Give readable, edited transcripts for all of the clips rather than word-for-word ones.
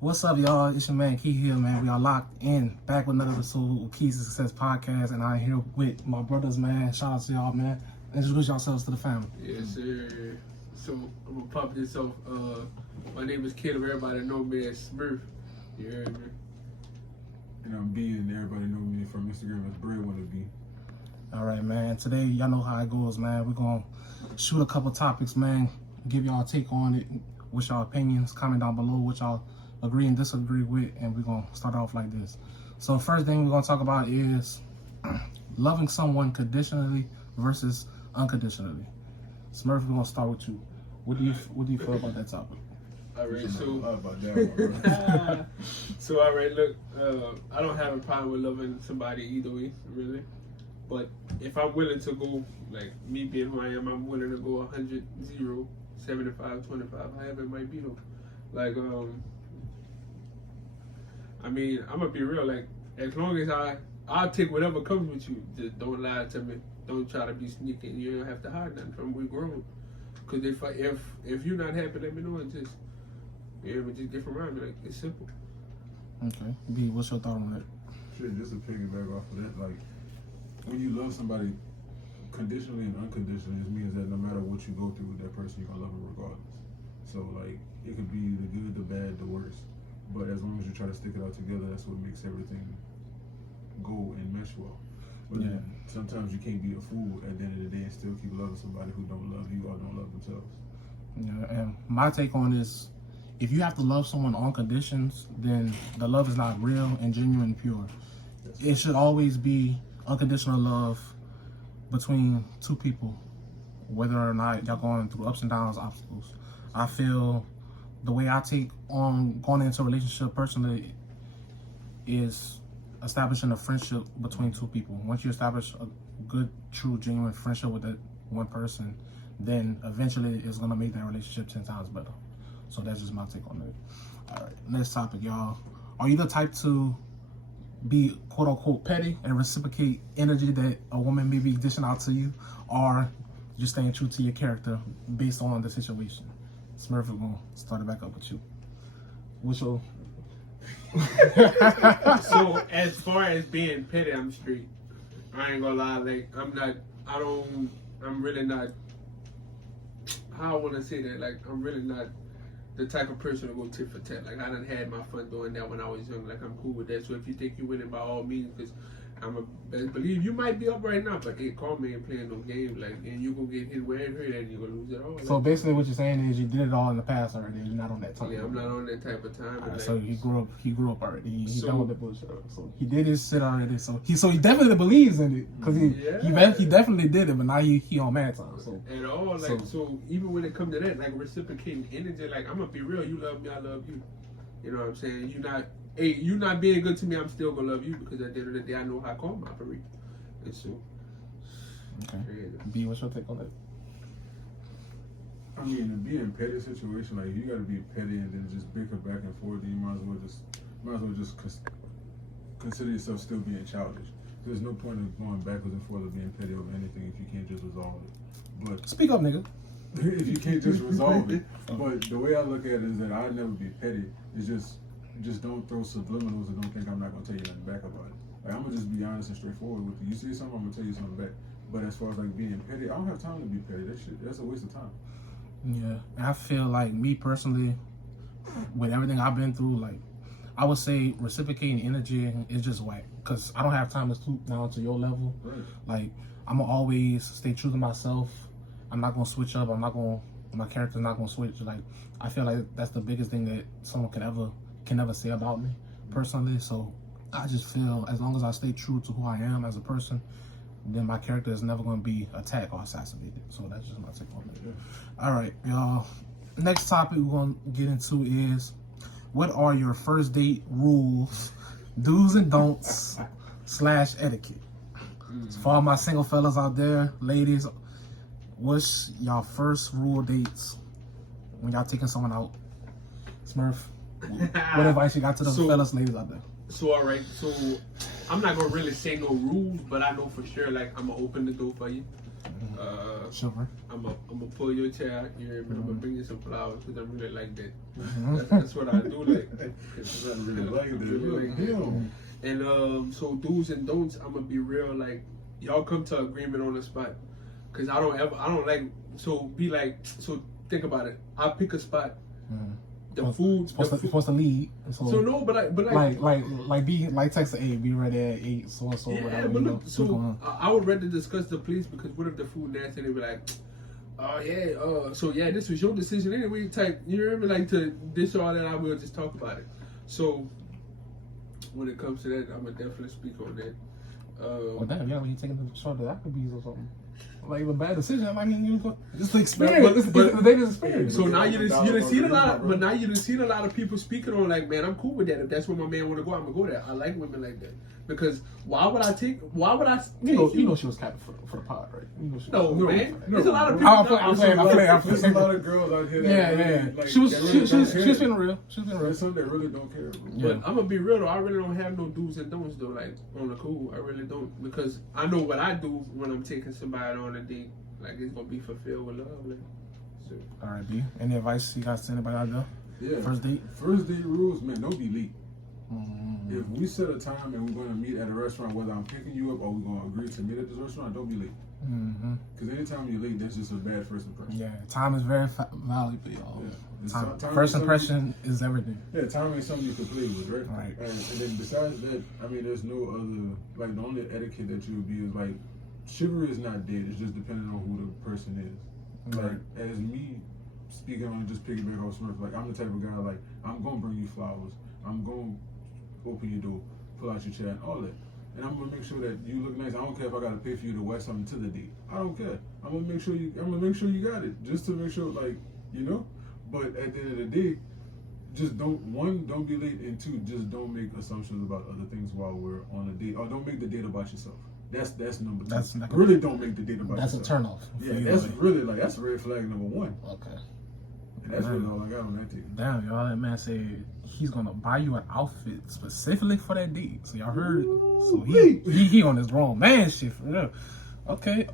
What's up, y'all? It's your man Key here, man. We are locked in, back with another episode of Keys to Success podcast, and I'm here with my brothers, man. Shout out to y'all, man. Introduce yourselves to the family. Yes, sir. So I'm gonna pop this off. My name is Keandre. Everybody know me as Smurf. You heard me? And I'm B, and everybody know me from Instagram as Braylon B. All right, man. Today, y'all know how it goes, man. We're gonna shoot a couple topics, man. Give y'all a take on it. What's y'all opinions? Comment down below what y'all agree and disagree with, and we're gonna start off like this. So first thing we're gonna talk about is loving someone conditionally versus unconditionally. Smurf, we're gonna start with you. What do you feel about that topic? All right, So, so about that one, so all right, look, I don't have a problem with loving somebody either way, really. But if I'm willing to go, like me being who I am, I'm willing to go 100, 0, 75, 25, however it might be though. Like, I mean, I'm gonna be real. Like, as long as I'll take whatever comes with you. Just don't lie to me. Don't try to be sneaky. You don't have to hide nothing from we grown. Cause if you're not happy, let me know and just just get from around me. Like, it's simple. Okay, B, what's your thought on that? shit, just to piggyback off of that, like, when you love somebody conditionally and unconditionally, it means that no matter what you go through with that person, you're gonna love them regardless. So, like, it could be the good, the bad, the worst. But as long as you try to stick it out together, that's what makes everything go and mesh well. But Yeah. sometimes you can't be a fool at the end of the day and still keep loving somebody who don't love you or don't love themselves. Yeah, and my take on this, if you have to love someone on conditions, then the love is not real and genuine and pure. It should always be unconditional love between two people, whether or not y'all going through ups and downs, obstacles. I feel the way I take on going into a relationship personally is establishing a friendship between two people. Once you establish a good, true, genuine friendship with that one person, then eventually it's gonna make that relationship 10 times better. So that's just my take on that. All right, next topic, y'all. Are you the type to be quote unquote petty and reciprocate energy that a woman may be dishing out to you, or you staying true to your character based on the situation? Smurf, we're gonna start it back up with you. What's your So as far as being petty, I'm straight. I ain't gonna lie. Like, I'm really not. How I want to say that? Like, I'm really not the type of person to go tit for tat. Like, I done had my fun doing that when I was young. Like, I'm cool with that. So if you think you winning, by all means, because I'm a best believe you might be up right now, but hey, call me ain't playing no game. Like, and you gonna get hit where it hurt, and you gonna lose it all. Like, So basically, what you're saying is you did it all in the past already. You're not on that time. yeah, I'm not on that type of time. Alright, Like, so he grew up already. He So- done with the bullshit. So he did his shit already. So he definitely believes in it because he definitely did it. But now he on mad time. So at all, like, so even when it comes to that, like reciprocating energy, like, I'm gonna be real. You love me, I love you. You know what I'm saying? You not being good to me, I'm still gonna love you because at the end of the day, I know how karma operates. And so, okay. B, what's your take on that? I mean, to be in petty situation, like, you gotta be petty and then just bicker back and forth, then you might as well just consider yourself still being childish. There's no point of going backwards and forth of being petty over anything if you can't just resolve it. But Speak up, nigga. if you can't just resolve it. But the way I look at it is that I'd never be petty. It's just don't throw subliminals and don't think I'm not gonna tell you nothing back about it. Like, I'm gonna just be honest and straightforward with you. You see something, I'm gonna tell you something back. But as far as like being petty, I don't have time to be petty. That's a waste of time. Yeah, I feel like me personally, with everything I've been through, like I would say reciprocating energy is just whack. Cause I don't have time to stoop down to your level. Right. Like I'm gonna always stay true to myself. I'm not gonna switch up. My character's not gonna switch. Like I feel like that's the biggest thing that someone can ever say about me personally. So I just feel as long as I stay true to who I am as a person, then my character is never going to be attacked or assassinated. So that's just my take on that. All right, y'all. Next topic we're going to get into is, what are your first date rules, do's and don'ts, / etiquette? So for all my single fellas out there, ladies, what's y'all first rule dates when y'all taking someone out? Smurf, what advice you got to the fellas, ladies out there? So all right, so I'm not gonna really say no rules, but I know for sure, like, I'm gonna open the door for you. Sure. I'm gonna pull your chair out here, and I'm gonna bring you some flowers because I really like that. Mm-hmm. That's what I do like. I really like that. Really like that. Damn. And so do's and don'ts, I'm gonna be real. Like y'all come to agreement on the spot, cause I don't like. So be like. So think about it. I pick a spot. The food supposed to lead. So no, but like text A, be ready at 8, so and so. Yeah, whatever, but you look, know, so I would rather discuss the place because what if the food nasty? They be like, oh yeah, so yeah, this was your decision anyway. Type, you hear me? Like to this or that, I will just talk about it. So when it comes to that, I'm gonna definitely speak on that. Well, damn, when you taking the short of Applebee's or something. Like a bad decision. I mean, it's the experience. It's the dating experience. So now you done seen a lot, but now you done seen a lot of people speaking on like, man, I'm cool with that. If that's where my man want to go, I'm gonna go there. I like women like that because why would I take? You know she was capping for the pod, right? You know no, man. No. There's a lot of people. I'm playing. There's a lot of girls out here. Yeah. Like, She was being real. There's some that really don't care, bro. Yeah. But I'm gonna be real though. I really don't have no do's and don'ts though. Like on the cool, I really don't because I know what I do when I'm taking somebody on a date. Like it's gonna be fulfilled with love. Like, so. All right, B. Any advice you guys to anybody out there? Yeah. First date rules, man. Don't be late. Mm-hmm. If we set a time and we're gonna meet at a restaurant, whether I'm picking you up or we're gonna agree to meet at this restaurant, don't be late. Because anytime you're late, that's just a bad first impression. Yeah, time is very valuable, y'all. Yeah. Time is first impression is everything. Yeah, time ain't something you can play with, right? Right. And then besides that, I mean, there's no other, like, the only etiquette that you would be is, like, chivalry is not dead. It's just depending on who the person is. Right. Like, as me speaking on just piggyback off Smurf, like, I'm the type of guy, like, I'm going to bring you flowers. I'm going to open your door, pull out your chair, and all that. And I'm gonna make sure that you look nice. I don't care if I gotta pay for you to wear something to the date. I don't care. I'm gonna make sure you got it, just to make sure, like, you know. But at the end of the day, just don't be late, and 2, just don't make assumptions about other things while we're on a date, or don't make the date about yourself. That's number 2. That's really don't make the date about yourself. That's a turnoff. Yeah, that's really that's a red flag number 1. Okay. And that's really all I got on that date. Damn, y'all, that man said he's gonna buy you an outfit specifically for that date. So y'all heard it. So he on his grown man shit for real. Okay.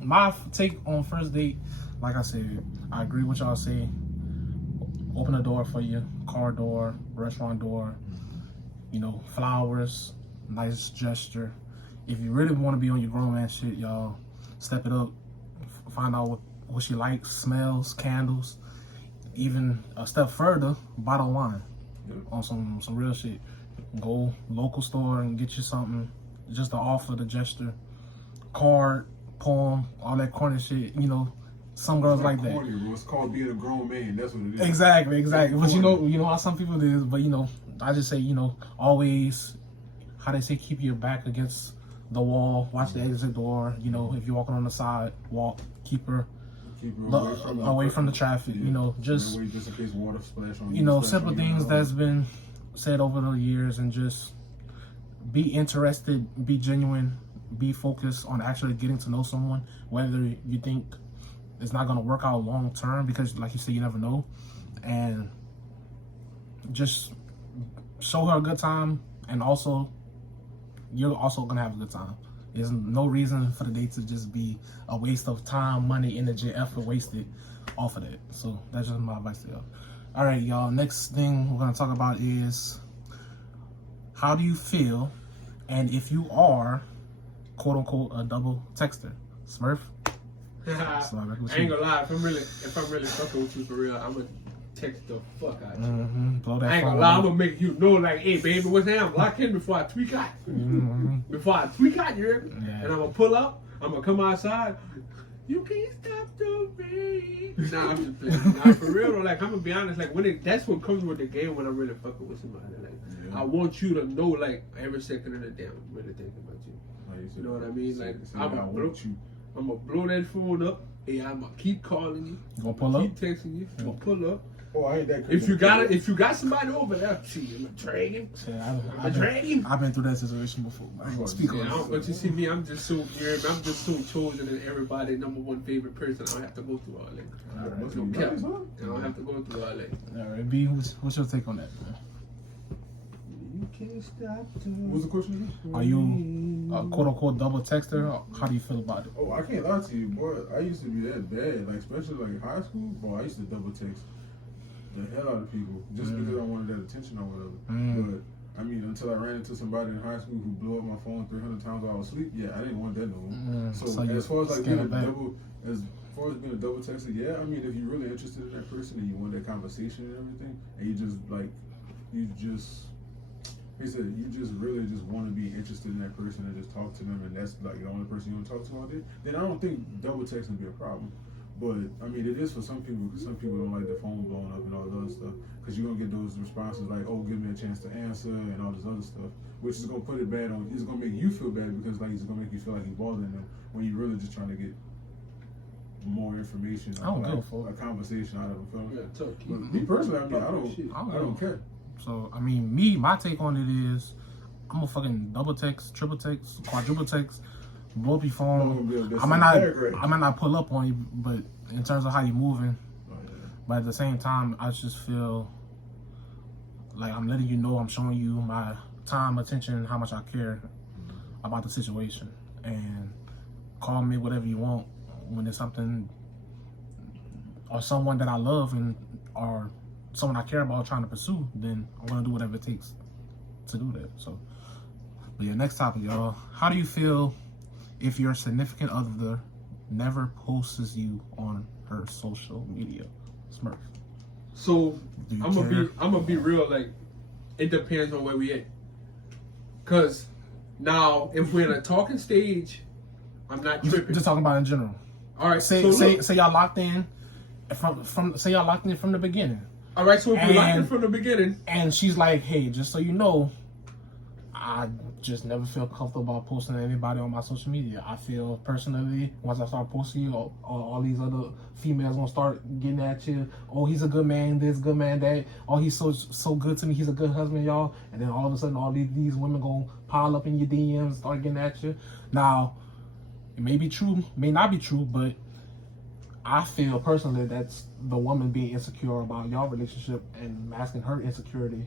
My take on first date, like I said, I agree with y'all say. Open the door for you, car door, restaurant door, you know, flowers, nice gesture. If you really want to be on your grown man shit, y'all, step it up. Find out what she likes, smells, candles. Even a step further, bottle wine. On some real shit. Go local store and get you something just to offer the gesture. Card, poem, all that corny shit. You know, some girls like that. Corny, bro. It's called being a grown man. That's what it is. Exactly. But you know how some people it is. But you know, I just say, you know, always, how they say, keep your back against the wall. Watch the exit door. You know, if you're walking on the side, keep her away from the traffic. Yeah. You know, just in case water splash on you know, simple things that's been said over the years, and just be interested, be genuine, be focused on actually getting to know someone, whether you think it's not going to work out long term, because like you said, you never know. And just show her a good time, and also you're also going to have a good time. There's no reason for the date to just be a waste of time, money, energy, effort wasted off of that. So that's just my advice to y'all. All right, y'all. Next thing we're going to talk about is, how do you feel, and if you are, quote unquote, a double texter? Smurf? I ain't gonna lie. If I'm really fucking with you for real, I'm gonna text the fuck out you. Blow that I ain't gonna lie. I'm gonna make you know, like, hey, baby, what's that? I'm locked in before I tweak out. Before I tweak out, you hear me? Yeah. And I'm gonna pull up. I'm gonna come outside. You can't stop the rain. Nah, I'm just playing. Nah, for real though, like, I'm gonna be honest. Like, that's what comes with the game when I'm really fucking with somebody. Like, I want you to know, like, every second of the day, I'm really thinking about you. You know what I mean? Like, I'm gonna blow that phone up. Hey, I'm gonna keep calling you. You gonna pull up? Keep texting you. I'm gonna pull up. Oh, I ain't that crazy. If you got somebody over there, see, I'm a dragon. I've been through that situation before. I ain't gonna speak on it. But you see me, I'm just so chosen and everybody number one favorite person. I don't have to go through all that. All right, No cap. I don't have to go through all that. All right, B, what's your take on that, man? You can't stop. What was the question again? Are you a quote unquote double texter? How do you feel about it? Oh, I can't lie to you, boy. I used to be that bad, like especially like in high school. Boy, I used to double text the hell out of people just because I wanted that attention or whatever. But I mean, until I ran into somebody in high school who blew up my phone 300 times while I was asleep, yeah, I didn't want that no more. So as far as like being a double texter, yeah, I mean, if you're really interested in that person and you want that conversation and everything, and you just like he said, you just really just want to be interested in that person and just talk to them, and that's like the only person you want to talk to all day, then I don't think double texting would be a problem. But I mean, it is for some people because some people don't like their phone blowing up and all that other stuff, because you're gonna get those responses like, "Oh, give me a chance to answer" and all this other stuff, which is gonna put it bad on. It's gonna make you feel bad because like it's gonna make you feel like you're bothering them when you're really just trying to get more information. I don't like, give a fuck. a conversation out of them. Yeah, tough. But me personally, I mean, I don't care. So I mean, my take on it is, I'm a fucking double text, triple text, quadruple text, blow up your phone. I might not pull up on you, but in terms of how you're moving, but at the same time, I just feel like I'm letting you know, I'm showing you my time, attention, how much I care about the situation, and call me whatever you want when there's something or someone that I love and or someone I care about trying to pursue, then I'm gonna do whatever it takes to do that. So, but yeah, next topic, y'all. How do you feel if your significant other never posts you on her social media? Smurf. So I'm gonna be real. Like, it depends on where we at. Cause now, if we're in a talking stage, I'm not tripping. Just talking about in general. All right. Say y'all locked in say y'all locked in from the beginning. All right. So if we locked in from the beginning, and she's like, "Hey, just so you know, I just never feel comfortable about posting anybody on my social media. I feel personally, once I start posting you, all these other females gonna start getting at you. Oh, he's a good man, this, good man, that. Oh, he's so good to me. He's a good husband, y'all. And then all of a sudden, all these women gonna pile up in your DMs, start getting at you. Now, it may be true, may not be true, but I feel personally that's the woman being insecure about y'all relationship and masking her insecurity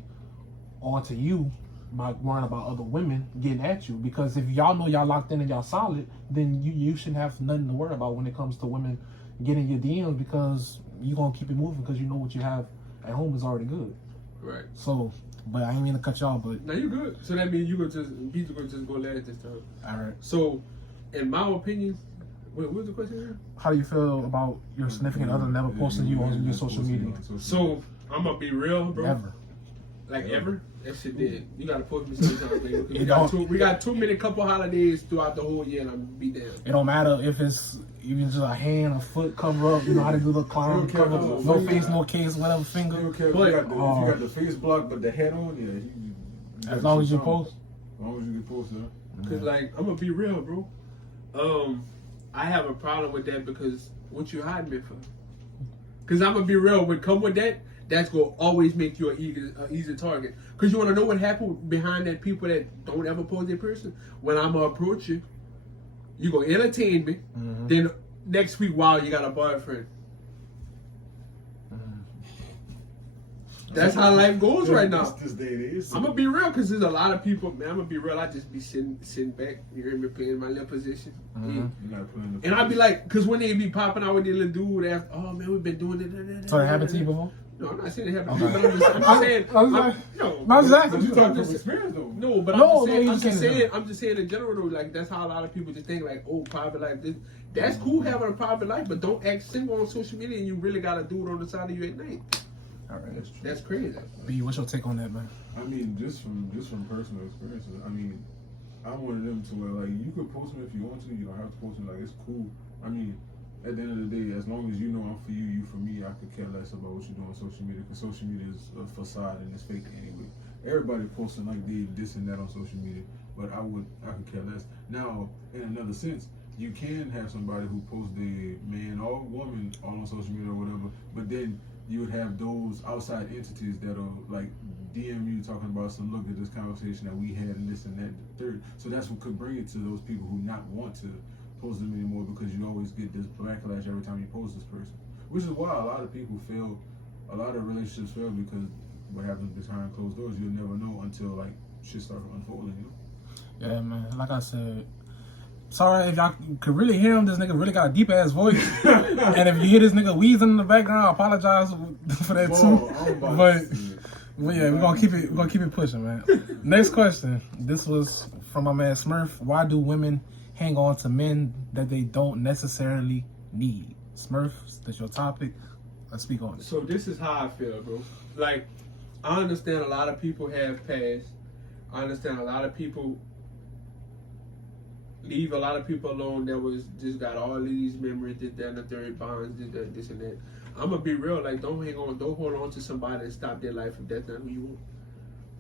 onto you by worrying about other women getting at you. Because if y'all know y'all locked in and y'all solid, then you shouldn't have nothing to worry about when it comes to women getting your DMs, because you're going to keep it moving because you know what you have at home is already good. right? So, but I ain't mean to cut y'all, but... Now you good. So that means Peter gonna just go last this time. All right. So, in my opinion, what was the question here? How do you feel about your significant other never posting you on your social media? So, I'm gonna be real, bro. Never. Like ever? That shit dead. You gotta post me sometimes, nigga. We got too many couple holidays throughout the whole year, and I'm gonna be down. It don't matter if it's even just a hand, a foot cover up. You know how to do the clown cover. No face, no case, whatever finger. If you got the face block but the head on, yeah. As long as you post. As long as you can post it. Cause like, I'm gonna be real, bro. I have a problem with that because what you hiding me for? Cause I'm gonna be real. When come with that, that's gonna always make you an easy target. Cause you wanna know what happened behind that people that don't ever post their person. When I'm gonna approach you, you gonna entertain me. Mm-hmm. Then next week, wow, you got a boyfriend. That's how life goes right now. This day it is. I'm gonna be real, cause there's a lot of people. Man, I'm gonna be real. I just be sitting back. You hear me playing my little position, and I'd be like, cause when they be popping out with their little dude, after, oh man, we've been doing it. So it happened to you before? No, I'm not saying it happened to you, but I'm just saying. Not exactly. You talking from experience though. No, but I'm just saying in general though. Like that's how a lot of people just think like, oh, private life. That's cool having a private life, but don't act single on social media, and you really gotta do it on the side of you at night. All right, that's crazy. B, what's your take on that, man? I mean, just from personal experiences. I mean, I'm one of them to where like you could post me if you want to. You don't have to post me. Like it's cool. I mean, at the end of the day, as long as you know I'm for you, you for me, I could care less about what you do on social media, because social media is a facade and it's fake anyway. Everybody posting like they this and that on social media, but I could care less. Now, in another sense, you can have somebody who posts their man or woman all on social media or whatever, but then you would have those outside entities that'll like DM you talking about some look at this conversation that we had and this and that and the third. So that's what could bring it to those people who not want to post them anymore, because you always get this backlash every time you post this person. Which is why a lot of people fail, a lot of relationships fail, because what happens behind closed doors, you'll never know until like shit started unfolding. You know? Yeah, man. Like I said, sorry if y'all could really hear him. This nigga really got a deep ass voice. And if you hear this nigga wheezing in the background, I apologize for that too. But yeah, we're gonna keep it pushing, man. Next question. This was from my man Smurf. Why do women hang on to men that they don't necessarily need? Smurf, that's your topic. Let's speak on it. So this is how I feel, bro. Like, I understand a lot of people have past. I understand a lot of people leave a lot of people alone that was just got all of these memories, this, that, and the third bonds, this and that. I'm gonna be real, like, don't hold on to somebody and stop their life if that's not who you want.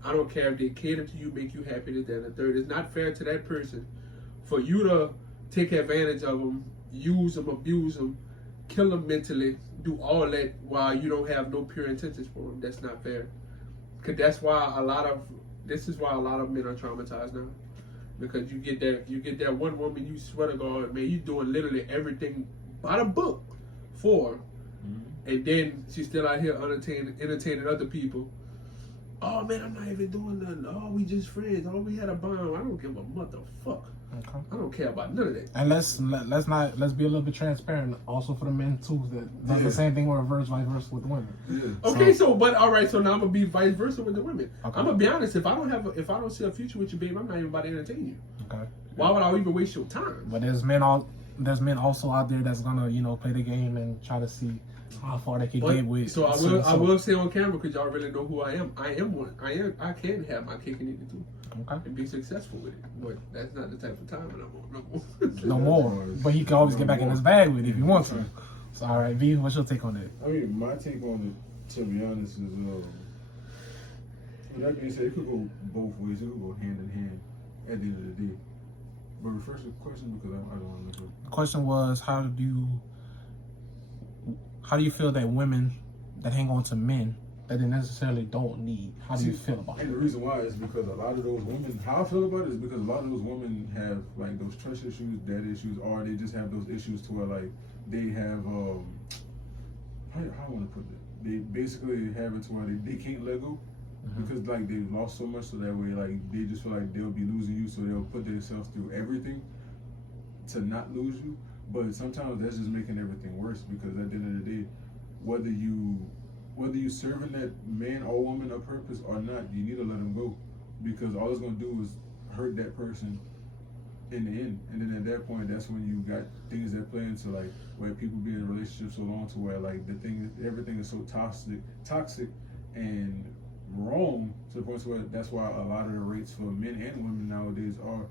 I don't care if they cater to you, make you happy, this, that, and the third. It's not fair to that person for you to take advantage of them, use them, abuse them, kill them mentally, do all that while you don't have no pure intentions for them. That's not fair. Cause that's why this is why a lot of men are traumatized now. Because you get that one woman, you swear to God, man, you doing literally everything by the book for her. And then she's still out here entertaining other people. Oh man, I'm not even doing nothing. Oh, we just friends. Oh, we had a bond. I don't give a motherfucker. Okay. I don't care about none of that. And let's be a little bit transparent also for the men too. That the same thing with vice versa with the women. Yeah. Okay, but all right, so now I'm gonna be vice versa with the women. Okay. I'm gonna be honest. If I don't see a future with you, babe, I'm not even about to entertain you. Okay. Why would I even waste your time? But there's men also out there that's gonna play the game and try to see how far they can get with. So I will say on camera because y'all really know who I am. I am one. I can have my cake and eat it too. Okay. And be successful with it. But that's not the type of time that No more. But he can always get back in his bag with it if he wants to. So all right, V, what's your take on that? I mean, my take on it, to be honest, is with that being said, it could go both ways. It could go hand in hand at the end of the day. But refresh the question because I don't want to. The question was, how do you feel that women that hang on to men that they necessarily don't need, how do you feel about it? And the reason why is because a lot of those women, how I feel about it is because a lot of those women have like those trust issues, dad issues, or they just have those issues to where like they have how I want to put it, they basically have it to where they can't let go. Because like they've lost so much, so that way like they just feel like they'll be losing you, so they'll put themselves through everything to not lose you. But sometimes that's just making everything worse because at the end of the day, whether you serving that man or woman a purpose or not, you need to let them go because all it's gonna do is hurt that person in the end. And then at that point, that's when you got things that play into like where people be in relationships so long to where like everything is so toxic and wrong to the point where that's why a lot of the rates for men and women nowadays are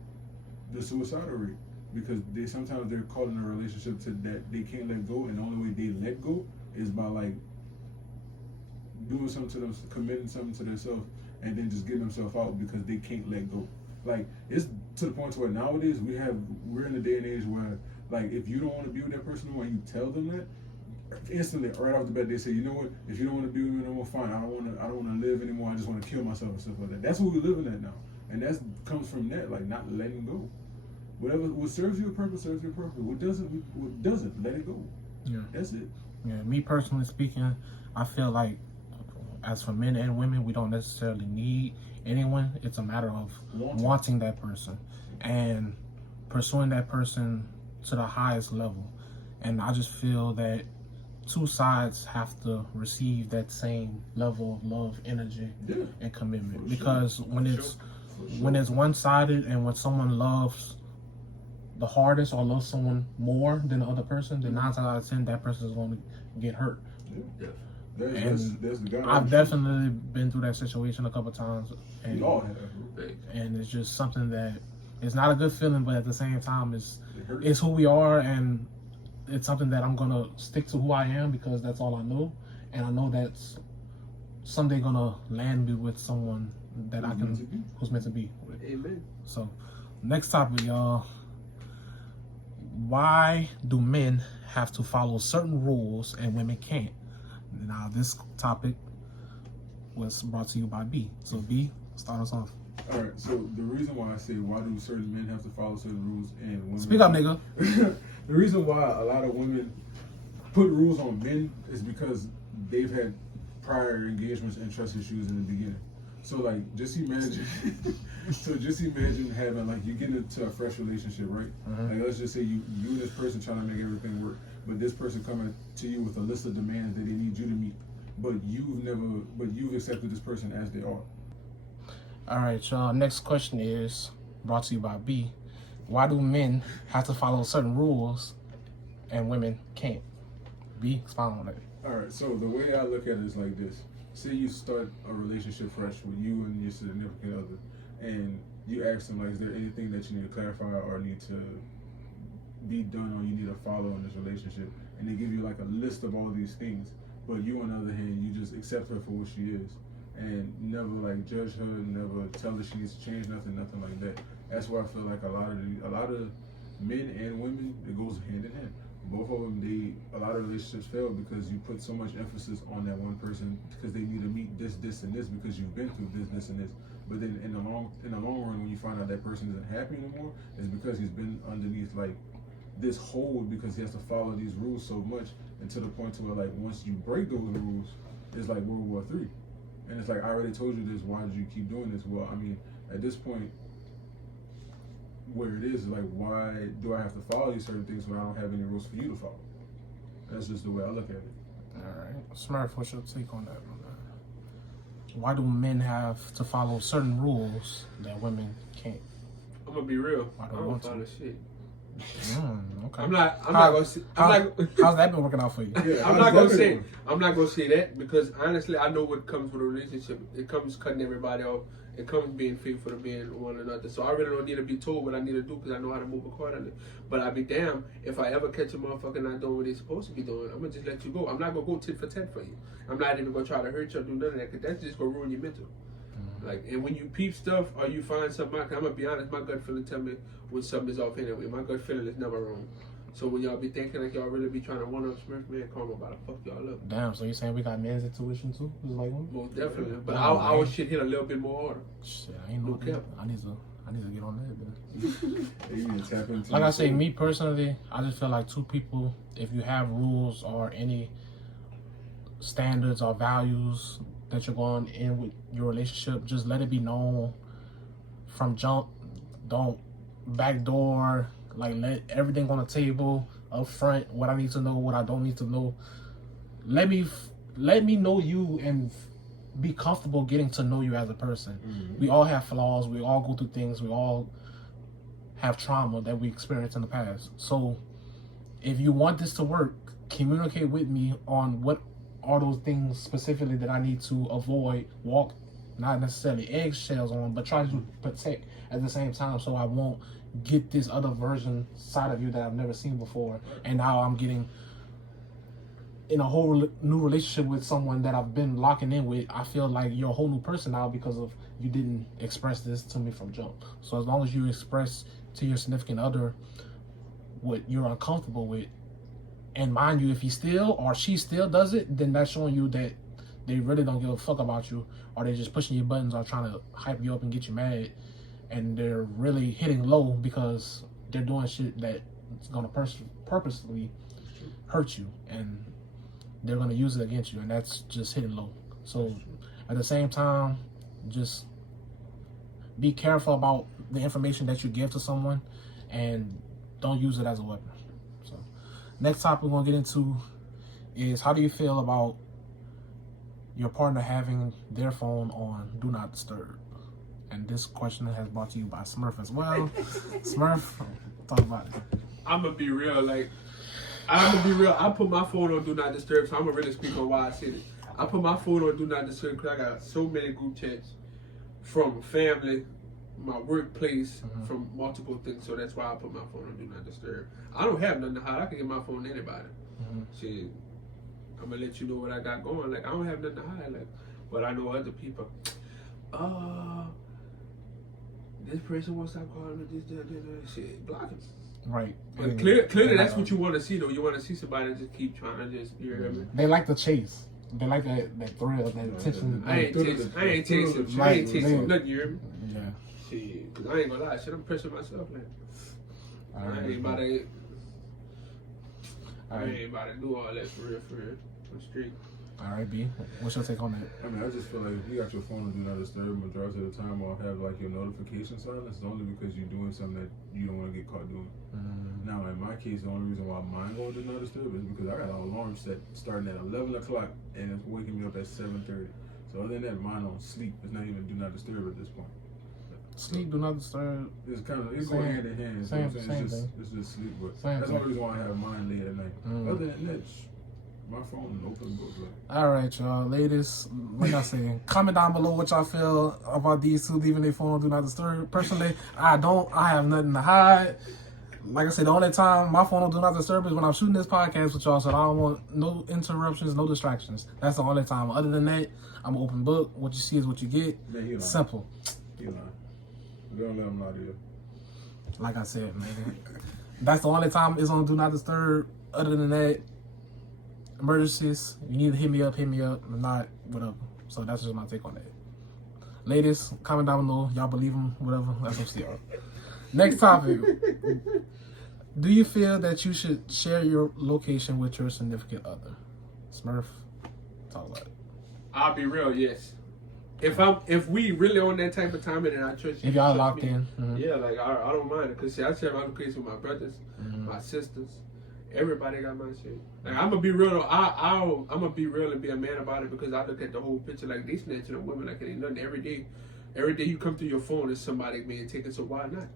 the suicidal rate because sometimes they're caught in a relationship to that they can't let go, and the only way they let go is by like doing something to them, committing something to themselves, and then just getting themselves out because they can't let go. Like it's to the point where nowadays we're in a day and age where like if you don't want to be with that person anymore and you tell them that, instantly right off the bat they say, you know what, if you don't want to be with me no more, fine, I don't want to live anymore, I just want to kill myself and stuff like that. That's what we're living at now, and that comes from that, like not letting go. What serves you a purpose serves you a purpose. What doesn't, let it go. Yeah, that's it. Yeah, me personally speaking, I feel like as for men and women, we don't necessarily need anyone. It's a matter of wanting that person and pursuing that person to the highest level. And I just feel that two sides have to receive that same level of love, energy, and commitment. Because when it's one-sided and when someone loves the hardest or loves someone more than the other person, then 9 times out of 10 that person is going to get hurt. I've definitely been through that situation a couple times, and it's just something that it's not a good feeling, but at the same time it's who we are, and it's something that I'm gonna stick to who I am because that's all I know, and I know that's someday gonna land me with someone that who's meant to be with. Amen. So next topic, y'all. Why do men have to follow certain rules and women can't? Now, this topic was brought to you by B. So, B, start us off. All right. So, the reason why I say why do certain men have to follow certain rules and women... Speak up, nigga. The reason why a lot of women put rules on men is because they've had prior engagements and trust issues in the beginning. So like, just imagine. So just imagine having like you get into a fresh relationship, right? Like let's just say you and this person trying to make everything work, but this person coming to you with a list of demands that they need you to meet, but you've accepted this person as they are. All right, y'all. Next question is brought to you by B. Why do men have to follow certain rules and women can't? B, expound on that. All right. So the way I look at it is like this. Say you start a relationship fresh with you and your significant other, and you ask them like, is there anything that you need to clarify or need to be done or you need to follow in this relationship? And they give you like a list of all these things, but you on the other hand, you just accept her for what she is and never like judge her, never tell her she needs to change nothing like that. That's why I feel like a lot of men and women, it goes hand in hand. Both of them, a lot of relationships fail because you put so much emphasis on that one person because they need to meet this, and this because you've been through this, and this. But then in the long run, when you find out that person isn't happy anymore, it's because he's been underneath like this hold because he has to follow these rules so much, and to the point to where like once you break those rules, it's like World War III, and it's like I already told you this. Why did you keep doing this? Well, I mean, at this point, where it is like, why do I have to follow these certain things when I don't have any rules for you to follow? That's just the way I look at it. All right, Smurf, what's your take on that? Why do men have to follow certain rules that women can't? I'm gonna be real. I I don't don't want follow to. shit. Okay. I'm not gonna say. How's that been working out for you? Yeah, I'm not gonna say that because honestly, I know what comes with a relationship. It comes cutting everybody off. It comes being faithful to being one another. So I really don't need to be told what I need to do because I know how to move accordingly. But I'd be damned if I ever catch a motherfucker not doing what he's supposed to be doing. I'm gonna just let you go. I'm not gonna go tit for tat for you. I'm not even gonna try to hurt you or do none of that because that's just gonna ruin your mental. Like, and when you peep stuff or you find something, I'm gonna be honest, my gut feeling tell me when something is off anyway. My gut feeling is never wrong. So when y'all be thinking like y'all really be trying to one up Smurf, man, calm about to fuck y'all up. Damn, so you saying we got men's intuition too? Just like women? Most definitely. But Damn, our shit hit a little bit more harder. Shit, I ain't know Okay. that. I need to get on that, then. You need to tap into Like I say, me personally, I just feel like two people, if you have rules or any standards or values that you're going in with your relationship, just let it be known from jump. Don't backdoor, like let everything on the table up front, what I need to know, what I don't need to know. Let me know you and be comfortable getting to know you as a person. We all have flaws, we all go through things, we all have trauma that we experienced in the past. So if you want this to work, communicate with me on what are those things specifically that I need to avoid, walk not necessarily eggshells on, but try to protect at the same time so I won't get this other version side of you that I've never seen before. And now I'm getting in a whole new relationship with someone that I've been locking in with. I feel like you're a whole new person now because of you didn't express this to me from jump. So as long as you express to your significant other what you're uncomfortable with, and mind you, if he still or she still does it, then that's showing you that they really don't give a fuck about you, or they're just pushing your buttons or trying to hype you up and get you mad, and they're really hitting low because they're doing shit that's gonna purposely hurt you, and they're gonna use it against you, and that's just hitting low. So at the same time, just be careful about the information that you give to someone, and don't use it as a weapon. So next topic we're gonna get into is, how do you feel about your partner having their phone on Do Not Disturb? And this question has brought to you by Smurf as well. Smurf, talk about it. I'm gonna be real. I put my phone on Do Not Disturb, so I'm gonna really speak on why I said it. I put my phone on Do Not Disturb because I got so many group chats from family, my workplace, from multiple things. So that's why I put my phone on Do Not Disturb. I don't have nothing to hide. I can get my phone to anybody. Shit, I'm gonna let you know what I got going. Like, I don't have nothing to hide. Like, but I know other people. This person wants to call me. This. Shit, block him. Right. But clearly, that's what you want to see, though. You want to see somebody just keep trying to just, you hear me? They like the chase. They like that thrill, that tension. I ain't chasing nothing, you hear me? Yeah. Shit, because I ain't gonna lie. Shit, I'm pressing myself, man. I ain't about to do all that for real. I'm straight. All right, B. What's your take on that? I mean, I just feel like if you got your phone on Do Not Disturb, majority of the time I'll have like your notification silence only because you're doing something that you don't want to get caught doing. Now, in my case, the only reason why mine going to Do Not Disturb is because I got an alarm set starting at 11 o'clock and it's waking me up at 7:30. So other than that, mine on sleep. It's not even Do Not Disturb at this point. Sleep, Do Not Disturb. It's kind of going hand in hand. Same It's just sleep, but Same that's the thing. only reason why I have mine late at night. Other than that, my phone is open book. Like, All right, y'all, ladies. Like I said, comment down below what y'all feel about these two leaving their phone on Do Not Disturb. Personally, I don't. I have nothing to hide. Like I said, the only time my phone on Do Not Disturb is when I'm shooting this podcast with y'all, so I don't want no interruptions, no distractions. That's the only time. Other than that, I'm an open book. What you see is what you get. man, you know, Simple. you know, don't let them lie to you. Like I said, man. That's the only time it's on Do Not Disturb. Other than that, emergencies, you need to hit me up, if not, whatever. So that's just my take on that. Ladies, comment down below. Y'all believe them, whatever. That's what I'm saying. Next topic. Do you feel that you should share your location with your significant other? Smurf, talk about it. I'll be real, yes. If we really on that type of time and I trust you, If y'all trust locked me, in. yeah, like I don't mind it because I share my location with my brothers, my sisters. Everybody got my shit. Like I'm gonna be real though. I'm gonna be real and be a man about it because I look at the whole picture like they snatching a woman like it ain't nothing. Every day you come through your phone, there's somebody being taken. So why not?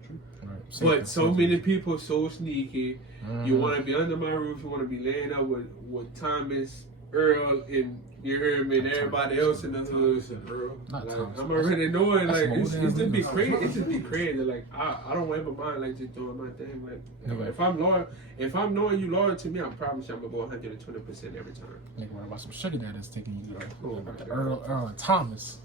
Right. But so many people so sneaky. You want to be under my roof. You want to be laying up with Thomas, Earl, and you hear me, and everybody else in the hood. Not Like, Thomas. I'm already knowing, That's like an it's old just ass be nigga. crazy. It's just be crazy. Like I don't ever mind like just doing my thing. Like Okay. if I'm knowing you loyal to me, I promise you I'm gonna go 120% every time. Nigga worry about some sugar daddy's taking you like Oh my God. Earl and Thomas.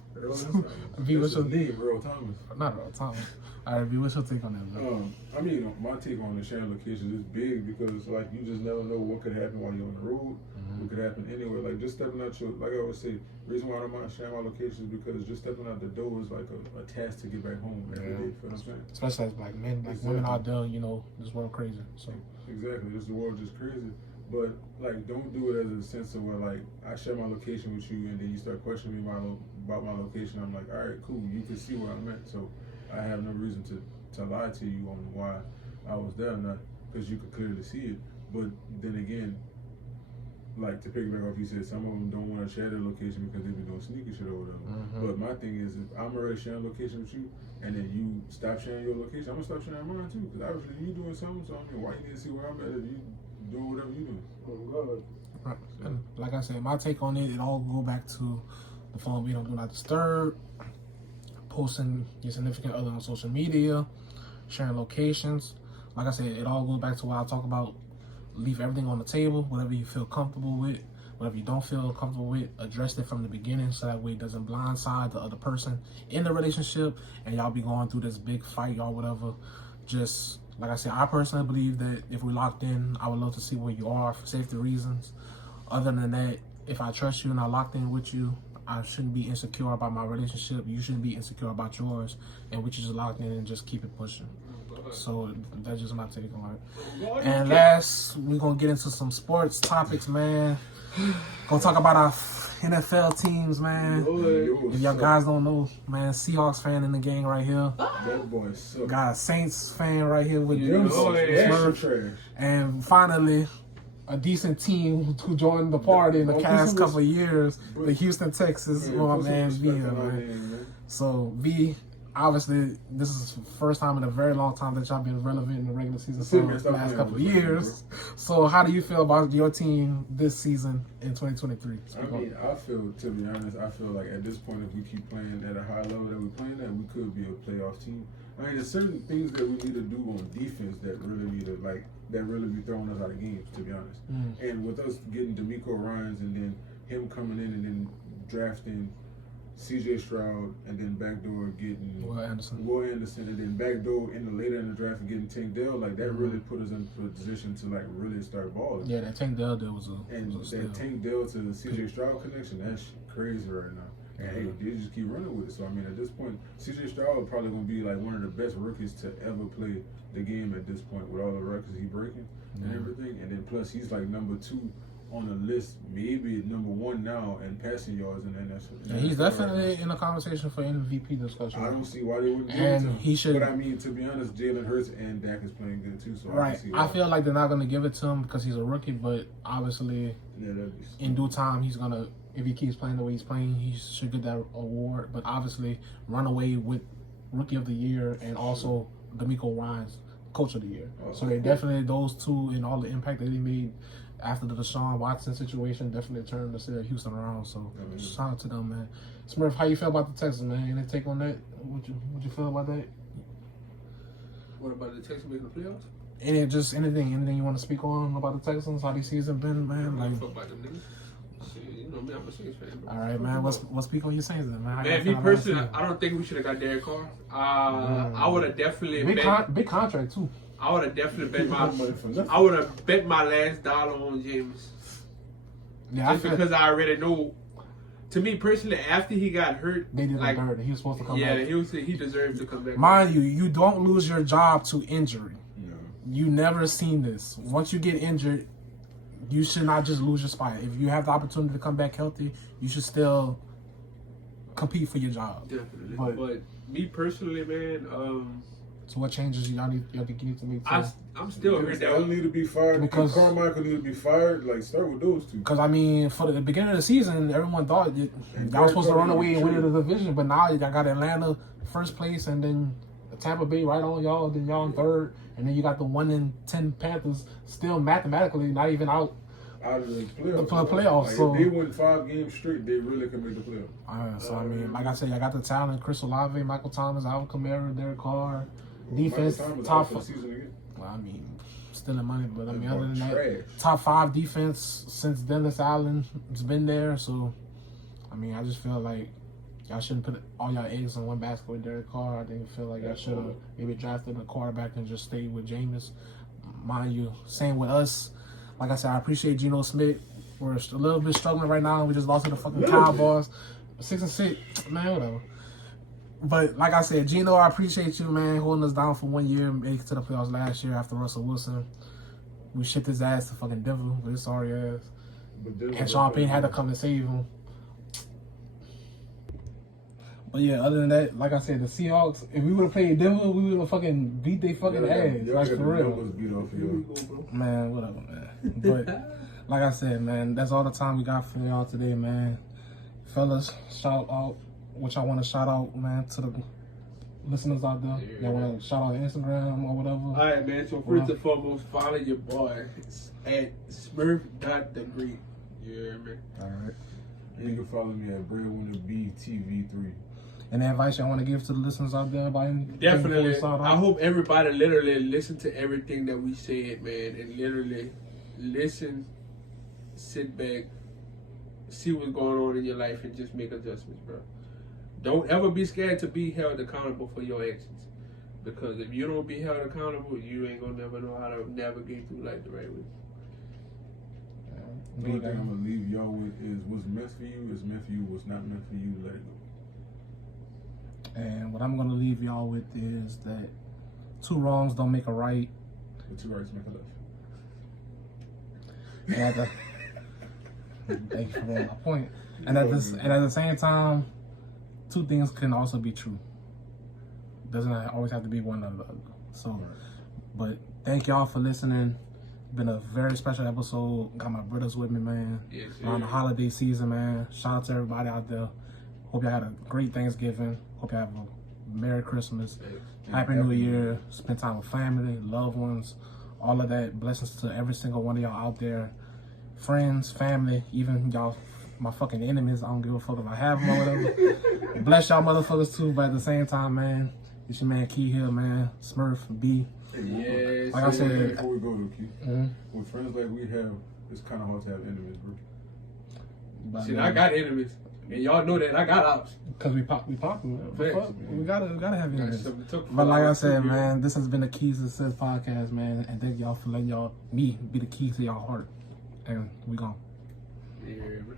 V, what's your name, Earl Thomas? Not Earl Thomas. All right, V, what's your take on that, bro? I mean, my take on the sharing locations is big because, like, you just never know what could happen while you're on the road. What could happen anywhere. Like, just stepping out your, like I always say, the reason why I don't mind sharing my locations is because just stepping out the door is like a task to get back home every day. Feel what I'm saying? Especially as black men, like women out there, you know, this world crazy. So Exactly, this the world just crazy. But like, don't do it as a sense of where like I share my location with you and then you start questioning me about my location. I'm like, all right, cool. You can see where I'm at, so I have no reason to lie to you on why I was there or not, because you could clearly see it. But then again, like to piggyback off, you said some of them don't want to share their location because they be doing sneaky shit or whatever. But my thing is, if I'm already sharing location with you, and then you stop sharing your location, I'm gonna stop sharing mine too. Because obviously you doing something, so I mean, why you need to see where I'm at if you doing whatever you doing? right. And like I said, my take on it all go back to the phone being on Do Not Disturb, posting your significant other on social media, sharing locations. Like I said, it all goes back to what I talk about. Leave everything on the table, whatever you feel comfortable with, whatever you don't feel comfortable with, address it from the beginning so that way it doesn't blindside the other person in the relationship and y'all be going through this big fight or whatever. Just, like I said, I personally believe that if we're locked in, I would love to see where you are for safety reasons. Other than that, if I trust you and I'm locked in with you, I shouldn't be insecure about my relationship. You shouldn't be insecure about yours. And we should just lock in and just keep it pushing. So that's just my take on it. And last, we're going to get into some sports topics, man. Gonna talk about our NFL teams, man. If y'all guys don't know, man, Seahawks fan in the gang right here. That boy sucks. Got a Saints fan right here with Yeah, Deuce, Smurf. Trash. And finally, a decent team who joined the party in the past couple of years, the Houston Texans, with my man V, man. So V, obviously, this is the first time in a very long time that y'all been relevant in the regular season for the last couple of years. So how do you feel about your team this season in 2023? I mean, I feel, to be honest, I feel like at this point, if we keep playing at a high level that we're playing at, we could be a playoff team. I mean, there's certain things that we need to do on defense that really need to, like, that really be throwing us out of games, to be honest. And with us getting D'Amico Ryans and then him coming in and then drafting CJ Stroud and then backdoor getting Will Anderson and then backdoor in the later in the draft and getting Tank Dell, like that really put us in a position to like really start balling. Yeah, that Tank Dell deal was a that Tank Dell to the CJ Stroud connection, that's crazy right now. And hey, they just keep running with it. So I mean, at this point, CJ Stroud probably gonna be like one of the best rookies to ever play the game at this point with all the records he breaking and everything. And then plus he's like number 2 on the list, maybe number 1 now in passing yards, and then that's. Yeah, he's definitely in the conversation for MVP discussion. I don't see why they wouldn't give it And to him. he should. But I mean, to be honest, Jalen Hurts and Dak is playing good too. So Right. I can see why. I feel like they're not going to give it to him because he's a rookie, but obviously, Yeah, that'd be in due time, he's going to, if he keeps playing the way he's playing, he should get that award. But obviously, run away with Rookie of the Year and also D'Amico Ryan's Coach of the Year. So they definitely, those two, and all the impact that they made after the Deshaun Watson situation, definitely turned the city of Houston around. So shout out to them, man. Smurf, how you feel about the Texans, man? Any take on that? What you feel about that? What about the Texans making the playoffs? Anything you want to speak on about the Texans? How these season been, man? I Like, don't fuck about them niggas. Shit, you know me, I'm a Saints fan, bro. all right, man. Let's speak on your Saints then, man. How you Man, feel me about personally, that? I don't think we should have got Derek Carr. I would have definitely Big contract too. I would have definitely bet Money for nothing. I would have bet my last dollar on James. Yeah, Just because I already know. To me personally, after he got hurt, they did like, like hurt. He was supposed to come yeah, back. he deserved to come back. Mind you, you don't lose your job to injury. No. You never seen this. Once you get injured, you should not just lose your spot. If you have the opportunity to come back healthy, you should still compete for your job. Definitely. But- But me personally, man, So what changes y'all think you need to make? I'm still here Because Allen need to be fired. Because- Because Carmichael need to be fired. Like, start with those two. Because I mean, for the beginning of the season, everyone thought y'all were supposed to run away and win the division, but now y'all got Atlanta first place, and then Tampa Bay right on y'all, then y'all in third, and then you got the 1-10 Panthers still mathematically not even out. Out of the playoffs. Playoffs, Like, so- if they win 5 games straight, they really can make the playoffs. So I mean, like I said, y'all got the talent: Chris Olave, Michael Thomas, Alvin Kamara, Derek Carr. Defense Michael Thomas top. out for the season again. Well, I mean, still in money, but I mean, That other than boy that, trash. top 5 defense since Dennis Allen has been there. So, I mean, I just feel like y'all shouldn't put all y'all eggs in one basket with Derek Carr. I think feel like y'all should have maybe drafted a quarterback and just stayed with Jameis. Mind you, same with us. Like I said, I appreciate Geno Smith. We're a little bit struggling right now. We just lost to the fucking Cowboys. 6-6, man, whatever. But like I said, Geno, I appreciate you, man, holding us down for 1 year, making it to the playoffs last year after Russell Wilson. We shipped his ass to fucking Denver with his sorry ass. And Sean Payton had to come and save him. But yeah, other than that, like I said, the Seahawks, if we would have played Denver, we would have fucking beat their fucking ass. Like, for real. Beat off you. Man, whatever, man. But like I said, man, that's all the time we got for y'all today, man. Fellas, shout out what y'all want to shout out, man, to the listeners out there. Y'all want to shout out Instagram or whatever. All right, man. So first and foremost, follow your boy at Smurf.the-Greek. Yeah, man. All right. You can follow me at BraylonBTV3. Any advice y'all want to give to the listeners out there about anything before we Definitely. start I off? hope everybody literally listen to everything that we said, man, and literally listen, sit back, see what's going on in your life, and just make adjustments, bro. Don't ever be scared to be held accountable for your actions, because if you don't be held accountable, you ain't gonna never know how to navigate through life the right way. The only thing I'm gonna leave y'all with is what's meant for you is meant for you. What's not meant for you, let it go. And what I'm going to leave y'all with is that 2 wrongs don't make a right. The 2 rights make a left. And at the, thank you for that my point. And at the same time, 2 things can also be true. Doesn't always have to be one or the other. So, but thank y'all for listening. Been a very special episode. Got my brothers with me, man. Yes, On the holiday season, man. Shout out to everybody out there. Hope y'all had a great Thanksgiving. Hope y'all have a Merry Christmas. Happy New Year. Spend time with family, loved ones, all of that. Blessings to every single one of y'all out there. Friends, family, even y'all, my fucking enemies. I don't give a fuck if I have them or whatever. Bless y'all motherfuckers too, but at the same time, man, it's your man Key Hill, man. Smurf, B. Yes. Like I said, Before we go to Key, with friends like we have, it's kind of hard to have enemies, bro. But, See, I got enemies, and y'all know that I got ops. Cause we popular. Facts. We gotta have Got enemies. something to talk But like I about. said, man, this has been the Keys to Success podcast, man, and thank y'all for letting me be the key to y'all heart. And we gone. Yeah, man.